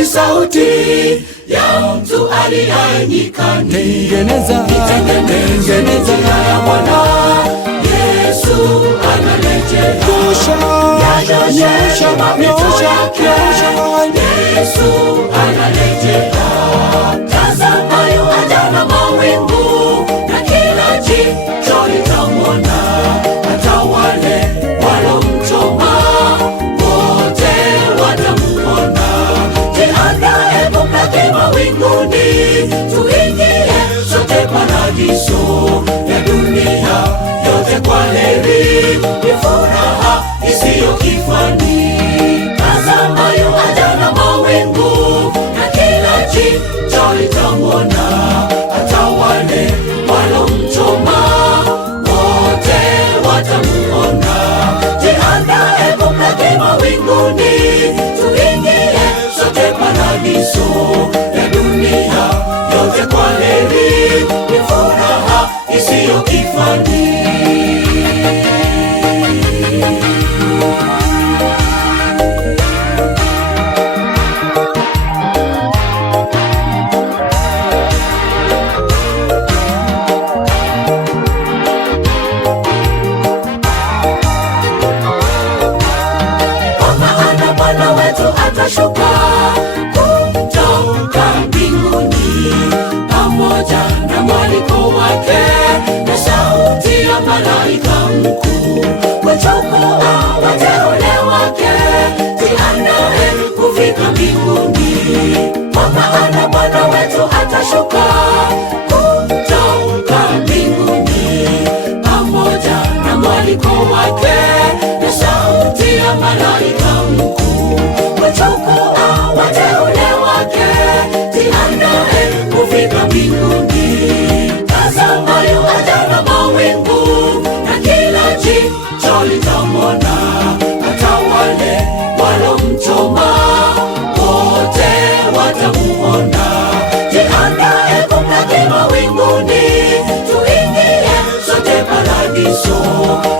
ni sauti ya mtu aliye nyikani. Tengeneza njia ya Bwana Yesu anarejea. Nyosha mapito yake, Yesu anarejea. Tazama yuaja na mawingu, na kila jicho litamwona, hata wale walomchoma wote watamuona. Jiandae kumlaki mawinguni, tuingie sote paradiso ya dunia yote kwa heri, ni furaha isiyo kifani. Tazama yuaja na mawingu, na kila jicho litamwona, hata wale walomchoma wote watamuona. Jiandae kumlaki mawinguni, tuingie sote paradiso ya dunia yote kwa heri, ni furaha isiyo kifani. Bwana wetu atashuka kutoka mbinguni, pamoja na mwaliko wake, na sauti ya malaika mkuu, kuchukua wateule wake. Jiandae kufika mbinguni, kwa maana Bwana wetu atashuka kutoka mbinguni, pamoja na mwaliko wake, na sauti ya malaika mkuu, kuchukua wateule wake. Jiandae kufika mbinguni. Tazama yuaja na mawingu, na kila jicho litamwona, hata wale walomchoma wote watamuona. Jiandae kumlaki mawinguni, tuingie sote paradiso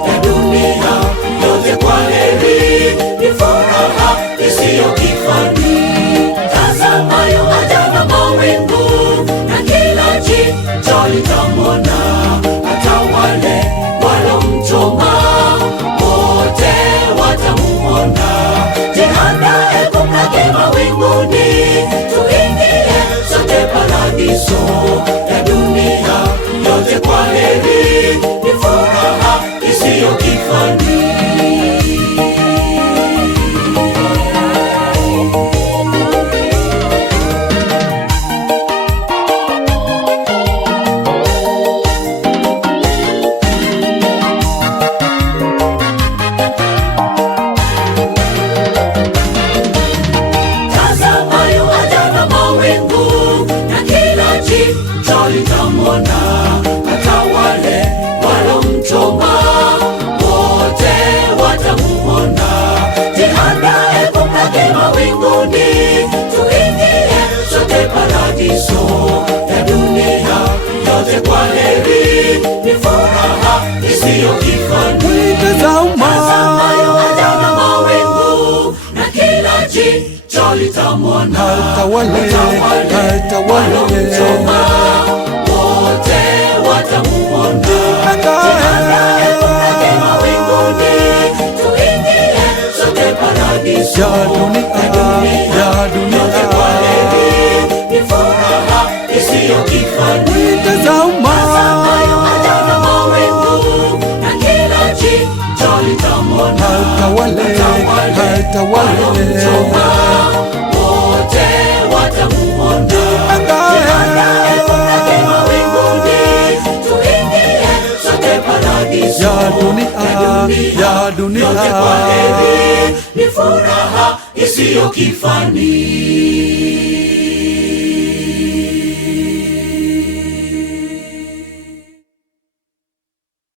ya dunia yote kwa heri, ni furaha isiyo kifani. Tazama yuaja na mawingu, na kila jicho litamwona, hata wale walomchoma wote watamuona. Jiandae kumlaki mawinguni, tuingie sote paradiso ya dunia yote kwa heri, ni furaha isiyo kifani. Litamwona, hata wale walomchoma wote watamuona. Jiandae kumlaki mawinguni, tuingie sote paradiso ya dunia yote kwa heri, ni furaha isiyo kifani. Tazama yuaja na mawingu, na kila jicho litamwona, hata wale walomchoma wote watamuona. Jiandae kumlaki mawinguni, tuingie sote paradiso ya dunia yote kwa heri, ni furaha isiyo kifani. Tazama yuaja na mawingu, na kila jicho litamwona, hata wale walomchoma wote watamuona. Jiandae kumlaki mawinguni, tuingie sote paradiso ya dunia yote kwa heri, ni furaha isiyo kifani.